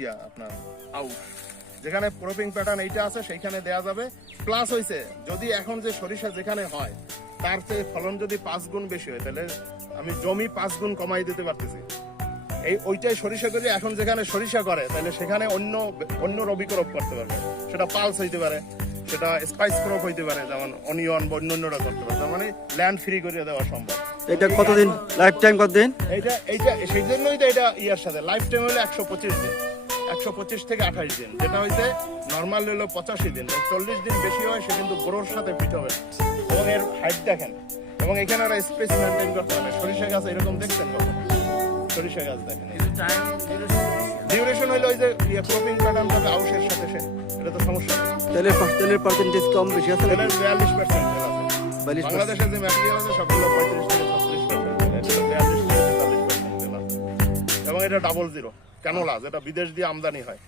ইয়া আপনার আউট যেখানে cropping pattern এইটা আছে সেইখানে দেয়া যাবে। প্লাস হইছে যদি এখন যে সরিষা যেখানে হয় তার চেয়ে ফলন যদি পাঁচ গুণ বেশি হয় তাহলে আমি জমি পাঁচ গুণ কমাই দিতে পারতেছি। এই ওইটাই সরিষা করে এখন যেখানে সরিষা করে তাহলে সেখানে অন্য অন্য রবি ক্রপ করতে পারবে। সেটা পালস হইতে পারে সেটা স্পাইস ক্রপ হইতে পারে যেমন অনিয়ন বা অন্যান্যরা করতে পারে তার মানে ল্যান্ড ফ্রি করে দেওয়া সম্ভব। এটা কতদিন? লাইফ টাইম কতদিন? এইটা এইটা সেই জন্যই তো এটা ইয়ার সাথে। লাইফ টাইম হলো একশো পঁচিশ দিন। একশো পঁচিশ থেকে আঠাশ দিন। যেটা হয়েছে নর্মাল হলো পঁচাশি দিন। চল্লিশ দিন বেশি হয় সে কিন্তু গ্রোর সাথে ফিট হবে এবং এর হাইট দেখেন। এবং এখানে ওরা স্পেস মেনটেন করতে হবে সরিষা গাছ এরকম দেখছেন কখনো? সরিষা গাছ দেখেন। ডিউরেশন হইল ওই যে ক্রপিং প্যাটার্ন হবে আউশের সাথে সে এটা তো সমস্যা তেলের তেলের পার্সেন্টেজ কম বেশি আছে তেলের বিয়াল্লিশ পার্সেন্ট বিয়াল্লিশ বাংলাদেশে যে ম্যাটেরিয়াল আছে সবগুলো পঁয়ত্রিশ থেকে ছত্রিশ পার্সেন্ট এবং এটা ডাবল জিরো ক্যানোলা যেটা বিদেশ দিয়ে আমদানি হয়।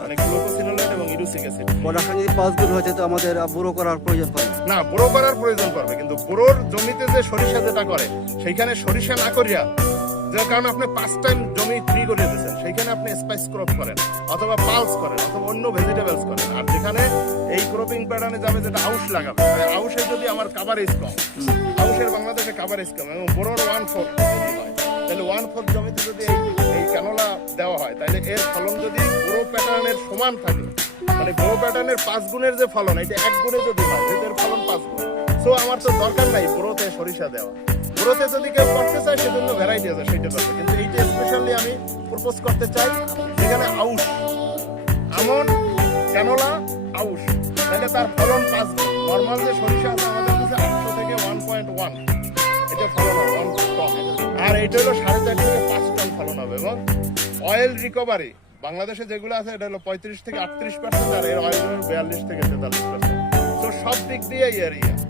মানে গ্লুকোসিনোলেট এবং ইরুসিক অ্যাসিড প্রোডাকশন যদি পাঁচ গুণ হয়েছে তো আমাদের বুড়ো করার প্রয়োজন পড়ে না। না করার প্রয়োজন পড়বে কিন্তু বোরোর জমিতে যে সরিষা যেটা করে সেইখানে সরিষা না করিয়া যে কারণে আপনি পাঁচ টাইম জমি ফ্রি করে দিয়েছেন সেইখানে আপনি স্পাইস ক্রপ করেন অথবা পালস করেন অথবা অন্য ভেজিটেবলস করেন। আর যেখানে এই ক্রপিং প্যাটার্নে যাবে যেটা আউশ লাগাবে আউশে যদি আমার কাভারেজ কম আউশের বাংলাদেশে কাভারেজ কম এবং ওয়ান ফোর তাহলে ওয়ান ফোর জমিতে যদি এই ক্যানোলা দেওয়া হয়, তাহলে এর ফলন যদি বোরো প্যাটার্নের সমান থাকে মানে বোরো প্যাটার্নের পাঁচ গুণের যে ফলন, এটা এক গুণে যদি হয় যেহেতু এর ফলন পাঁচ গুণ। সো আমার তো দরকার নাই বোরোতে সরিষা দেওয়া। বোরোতে যদি কেউ করতে চায়, সেজন্য ভ্যারাইটি আছে, সেইটা করবে। কিন্তু এইটা স্পেশালি আমি প্রপোজ করতে চাই, যেখানে আউশ। আমন ক্যানোলা আউশ। তাহলে তার ফলন পাঁচ গুণ। নর্মাল যে সরিষা আছে, আমাদের কাছে আটশো থেকে ওয়ান পয়েন্ট ওয়ান এটা ফলন হবে ওয়ান এটা হলো সাড়ে চার থেকে পাঁচ টন ফলন হবে, এবং অয়েল রিকভারি বাংলাদেশে যেগুলো আছে, এটা হলো পঁয়ত্রিশ থেকে আটত্রিশ পার্সেন্ট আর এর অয়েল বিয়াল্লিশ থেকে তেতাল্লিশ পার্সেন্ট তো সব দিক দিয়ে এরিয়া ইয়ে।